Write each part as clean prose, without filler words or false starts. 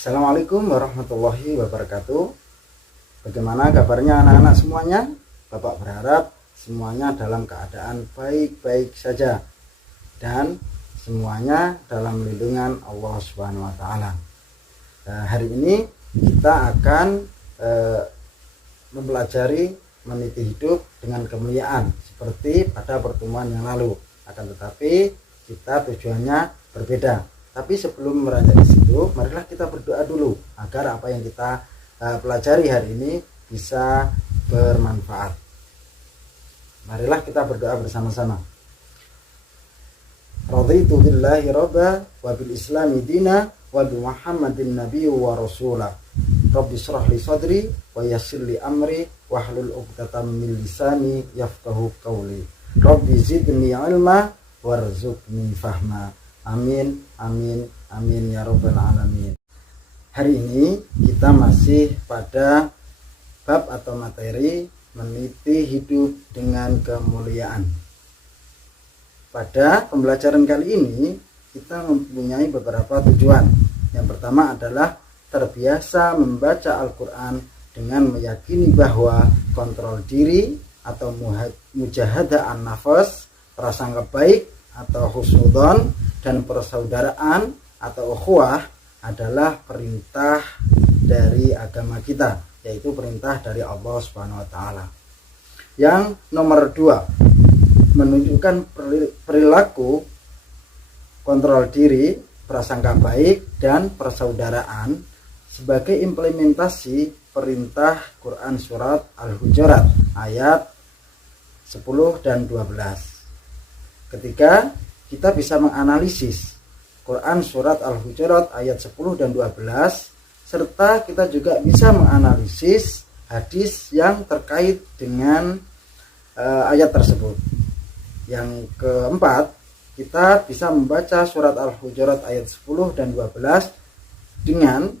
Assalamualaikum warahmatullahi wabarakatuh. Bagaimana kabarnya anak-anak semuanya? Bapak berharap semuanya dalam keadaan baik-baik saja dan semuanya dalam lindungan Allah Subhanahu wa taala. Hari ini kita akan mempelajari meniti hidup dengan kemuliaan seperti pada pertemuan yang lalu. Akan tetapi kita tujuannya berbeda. Tapi sebelum beranjak ke situ, marilah kita berdoa dulu agar apa yang kita pelajari hari ini bisa bermanfaat. Marilah kita berdoa bersama-sama. Raditu billahi rabba wa bil islami dina wa bi Muhammadin nabiyyu wa rasulah. Rabbi shrah li sadri wa yassir li amri wahlul 'uqdatam min lisani yafqahu qawli. Rabbi zidni ilma warzuqni fahma. Amin, amin, amin ya rabbal alamin. Hari ini kita masih pada bab atau materi meniti hidup dengan kemuliaan. Pada pembelajaran kali ini kita mempunyai beberapa tujuan. Yang pertama adalah terbiasa membaca Al-Quran dengan meyakini bahwa kontrol diri atau mujahadah an-nafas, prasangka baik atau husnudzon, dan persaudaraan atau ukhuwah adalah perintah dari agama kita, yaitu perintah dari Allah Subhanahu wa taala. Yang nomor 2, menunjukkan perilaku kontrol diri, prasangka baik, dan persaudaraan sebagai implementasi perintah Quran surat Al-Hujurat ayat 10 dan 12. Ketika kita bisa menganalisis Quran surat Al-Hujurat ayat 10 dan 12, serta kita juga bisa menganalisis hadis yang terkait dengan ayat tersebut. Yang keempat, kita bisa membaca surat Al-Hujurat ayat 10 dan 12 dengan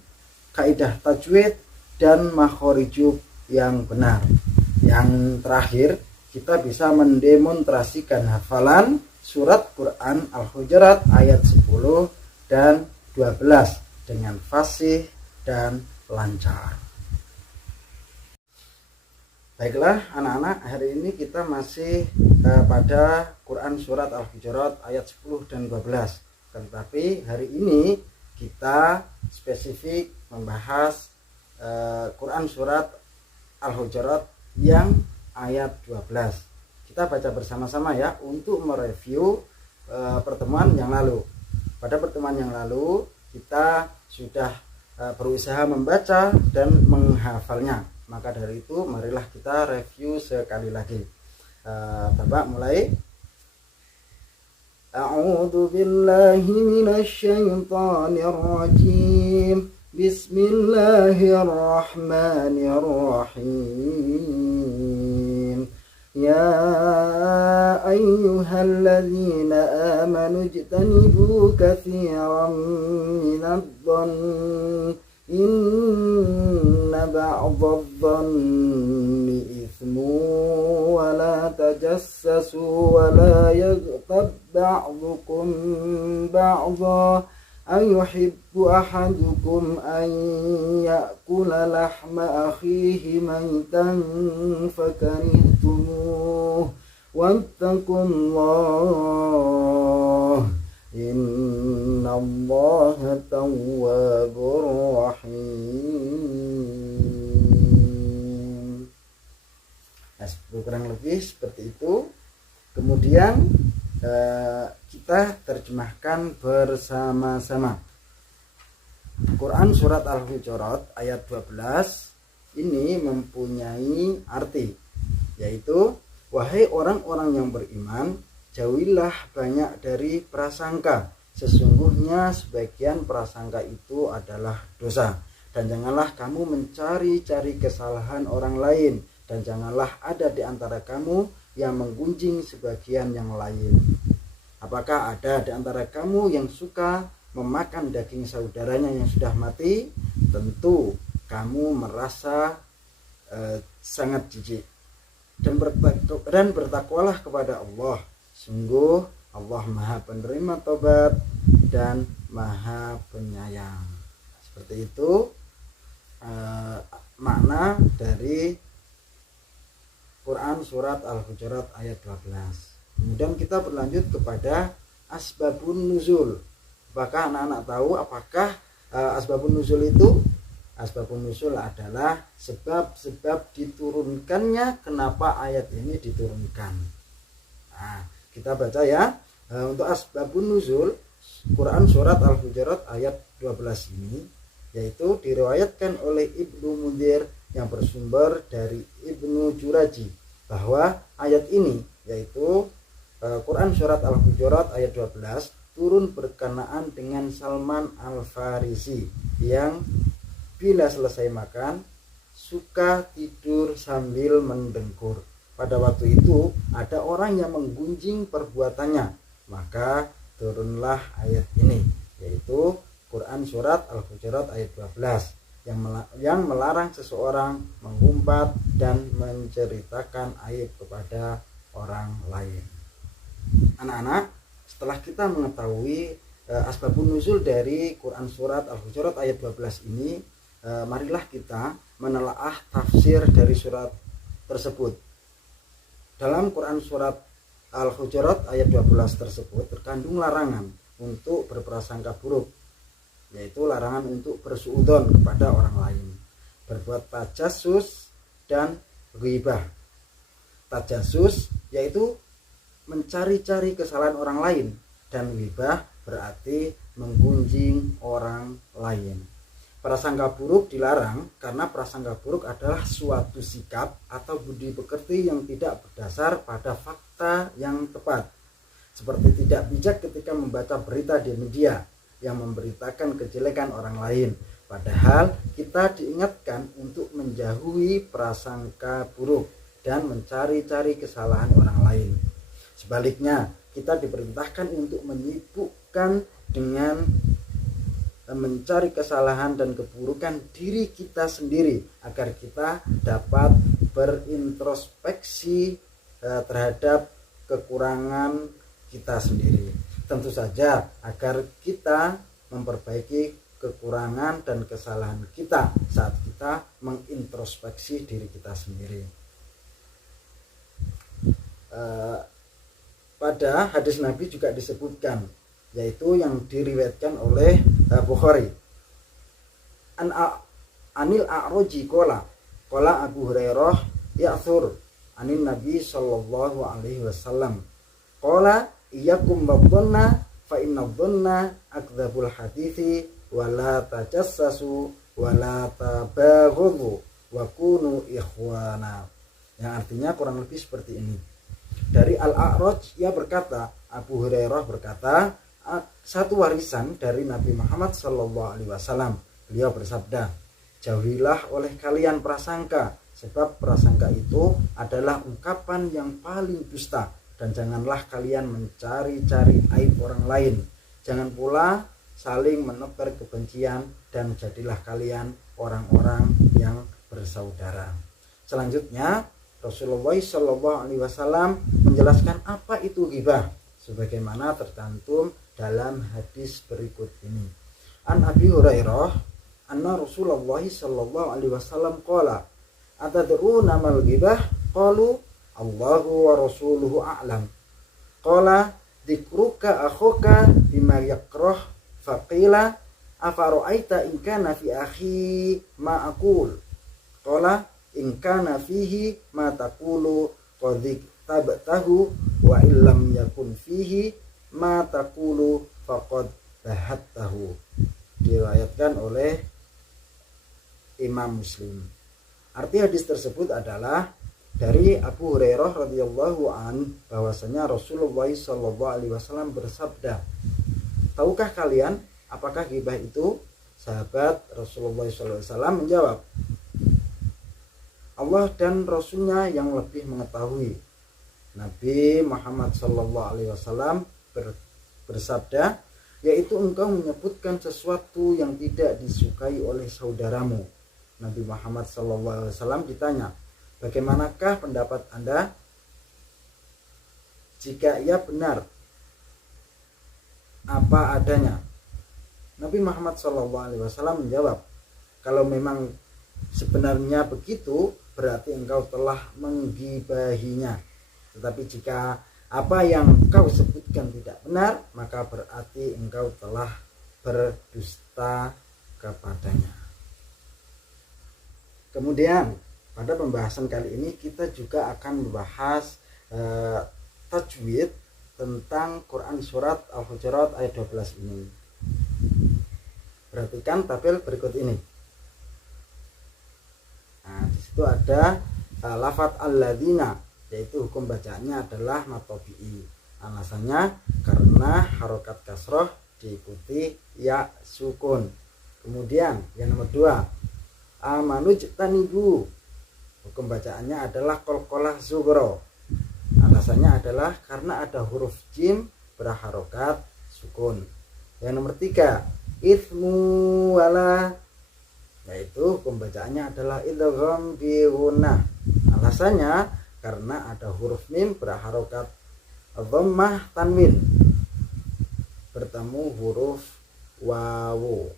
kaidah tajwid dan makhorijub yang benar. Yang terakhir, kita bisa mendemonstrasikan hafalan surat Quran Al-Hujurat ayat 10 dan 12 dengan fasih dan lancar. Baiklah anak-anak, hari ini kita masih pada Quran surat Al-Hujurat ayat 10 dan 12. Tetapi hari ini kita spesifik membahas Quran surat Al-Hujurat yang ayat 12. Kita baca bersama-sama ya untuk mereview pertemuan yang lalu. Pada pertemuan yang lalu kita sudah berusaha membaca dan menghafalnya. Maka dari itu marilah kita review sekali lagi. Bapak mulai. A'udzu billahi minasy syaithanir rajim. Bismillahirrahmanirrahim. Ya ayyuhalladzina amanu ijtanibu katsiran minadh-dhanni inna ba'dadh-dhanni ithmun wa la tajassasu wa la yaghtab ba'dukum ba'dha ayuhibbu ahadukum an ya'kula lahma akhihi maytan fakarihtumuh wattaqullah innallaha tawwabur rahim. Kurang lebih seperti itu. Kemudian kita terjemahkan bersama-sama. Quran surat Al-Hujurat ayat 12 ini mempunyai arti, yaitu wahai orang-orang yang beriman, jauhilah banyak dari prasangka. Sesungguhnya sebagian prasangka itu adalah dosa. Dan janganlah kamu mencari-cari kesalahan orang lain, dan janganlah ada di antara kamu yang menggunjing sebagian yang lain. Apakah ada di antara kamu yang suka memakan daging saudaranya yang sudah mati? Tentu kamu merasa sangat jijik. Dan bertakwalah kepada Allah. Sungguh Allah Maha Penerima Tobat dan Maha Penyayang. Seperti itu makna dari Quran surat Al-Hujurat ayat 12. Kemudian kita berlanjut kepada asbabun nuzul. Apakah anak-anak tahu apakah asbabun nuzul itu? Asbabun nuzul adalah sebab-sebab diturunkannya kenapa ayat ini diturunkan. Nah, kita baca ya. Untuk asbabun nuzul Quran surat Al-Hujurat ayat 12 ini, yaitu diriwayatkan oleh Ibnu Munzir yang bersumber dari Ibnu Juraji bahwa ayat ini, yaitu Quran surat Al-Hujurat ayat 12, turun berkenaan dengan Salman Al-Farisi yang bila selesai makan suka tidur sambil mendengkur. Pada waktu itu ada orang yang menggunjing perbuatannya, maka turunlah ayat ini, yaitu Quran surat Al-Hujurat ayat 12 yang melarang seseorang mengumpat dan menceritakan aib kepada orang lain. Anak-anak, setelah kita mengetahui asbabun nuzul dari Quran surat Al-Hujurat ayat 12 ini, marilah kita menelaah tafsir dari surat tersebut. Dalam Quran surat Al-Hujurat ayat 12 tersebut terkandung larangan untuk berprasangka buruk, yaitu larangan untuk bersuudzon kepada orang lain, berbuat tajassus dan ghibah. Tajassus yaitu mencari-cari kesalahan orang lain, dan ghibah berarti menggunjing orang lain. Prasangka buruk dilarang karena prasangka buruk adalah suatu sikap atau budi pekerti yang tidak berdasar pada fakta yang tepat. Seperti tidak bijak ketika membaca berita di media yang memberitakan kejelekan orang lain. Padahal kita diingatkan untuk menjauhi prasangka buruk dan mencari-cari kesalahan orang lain. Sebaliknya, kita diperintahkan untuk menyibukkan dengan mencari kesalahan dan keburukan diri kita sendiri agar kita dapat berintrospeksi terhadap kekurangan kita sendiri. Tentu saja agar kita memperbaiki kekurangan dan kesalahan kita saat kita mengintrospeksi diri kita sendiri. Pada hadis Nabi juga disebutkan, yaitu yang diriwayatkan oleh Bukhari. Anil A'roji qala Abu Hurairah ya'thur anin Nabi sallallahu alaihi wasallam qala iyyakum wadhanna fa inna dhanna akdzabul hadithi wa la tajassasu wa la tabaghudhu wa kunu ikhwana. Yang artinya kurang lebih seperti ini. Dari Al-A'raj, ia berkata, Abu Hurairah berkata, satu warisan dari Nabi Muhammad SAW. Beliau bersabda, jauhilah oleh kalian prasangka, sebab prasangka itu adalah ungkapan yang paling dusta, dan janganlah kalian mencari-cari aib orang lain. Jangan pula saling menebar kebencian, dan jadilah kalian orang-orang yang bersaudara. Selanjutnya Rasulullah SAW menjelaskan apa itu ghibah, sebagaimana tercantum dalam hadis berikut ini. An Abi Hurairah anna Rasulullah SAW qala atadruna mal ghibah qalu Allahu wa rasuluhu a'lam qala dzikruka akhuka bima yakrah faqila afara'aita in kana fi akhi ma aqul qala in kana fihi ma taqulu qad tabtahu wa illam yakun fihi ma taqulu faqad bahattahu. Diriwayatkan oleh Imam Muslim. Arti hadis tersebut adalah dari Abu Hurairah radhiyallahu an bahwasanya Rasulullah SAW bersabda, tahukah kalian apakah ghibah itu? Sahabat Rasulullah SAW menjawab, Allah dan Rasulnya yang lebih mengetahui. Nabi Muhammad SAW bersabda, yaitu engkau menyebutkan sesuatu yang tidak disukai oleh saudaramu. Nabi Muhammad SAW ditanya, bagaimanakah pendapat Anda? Jika ia benar, apa adanya? Nabi Muhammad SAW menjawab, kalau memang sebenarnya begitu, berarti engkau telah menggibahinya. Tetapi jika apa yang kau sebutkan tidak benar, maka berarti engkau telah berdusta kepadanya. Kemudian pada pembahasan kali ini kita juga akan membahas tajwid tentang Quran surat Al-Hujurat ayat 12 ini. Perhatikan tabel berikut ini. Nah, di situ ada lafadz alladzina, yaitu hukum bacaannya adalah matobi'i. Alasannya karena harokat kasroh diikuti ya sukun. Kemudian yang nomor 2, amanujtanibu, hukum bacaannya adalah qalqalah sugro. Alasannya adalah karena ada huruf jim berharokat sukun. Yang nomor 3, ismu wala, yaitu hukum bacaannya adalah idgham bi gunnah. Alasannya karena ada huruf mim berharokat dhammah tanwin bertemu huruf wawu.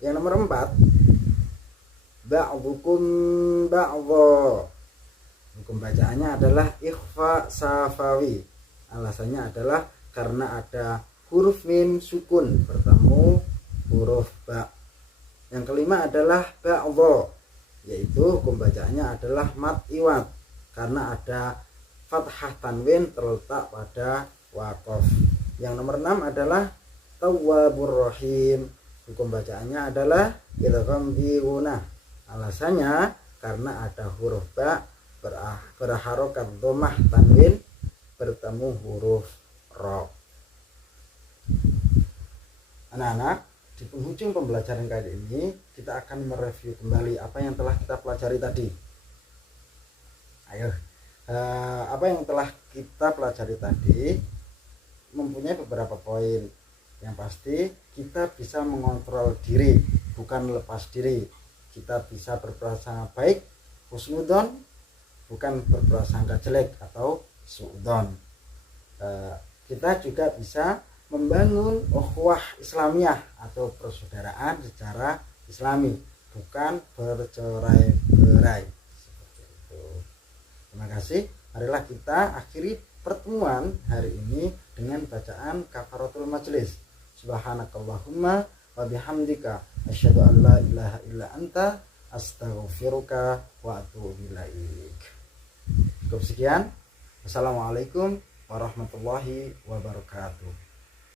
Yang nomor 4, ba'dukum ba'dha, hukum bacaannya adalah ikhfa safawi. Alasannya adalah karena ada huruf mim sukun bertemu huruf ba. Yang kelima adalah ba'dha, yaitu hukum bacaannya adalah mat iwat karena ada fathah tanwin terletak pada waqaf. Yang nomor 6 adalah tawwabur rahim, hukum bacaannya adalah idgham bi gunnah. Alasannya karena ada huruf ba berharokat dhammah tanwin bertemu huruf ra. Anak-anak, di penghujung pembelajaran kali ini kita akan mereview kembali apa yang telah kita pelajari tadi. Ayo, apa yang telah kita pelajari tadi mempunyai beberapa poin. Yang pasti kita bisa mengontrol diri, bukan lepas diri. Kita bisa berprasangka baik, husnudon, bukan berprasangka jelek atau suudon. Kita juga bisa membangun ukhuwah Islamiyah atau persaudaraan secara Islami, bukan bercerai-berai seperti itu. Terima kasih. Marilah kita akhiri pertemuan hari ini dengan bacaan kafaratul majlis. Subhanakallahumma wa bihamdika asyhadu an la ilaha illa anta astaghfiruka wa atubu ilaik. Cukup sekian. Wassalamualaikum warahmatullahi wabarakatuh.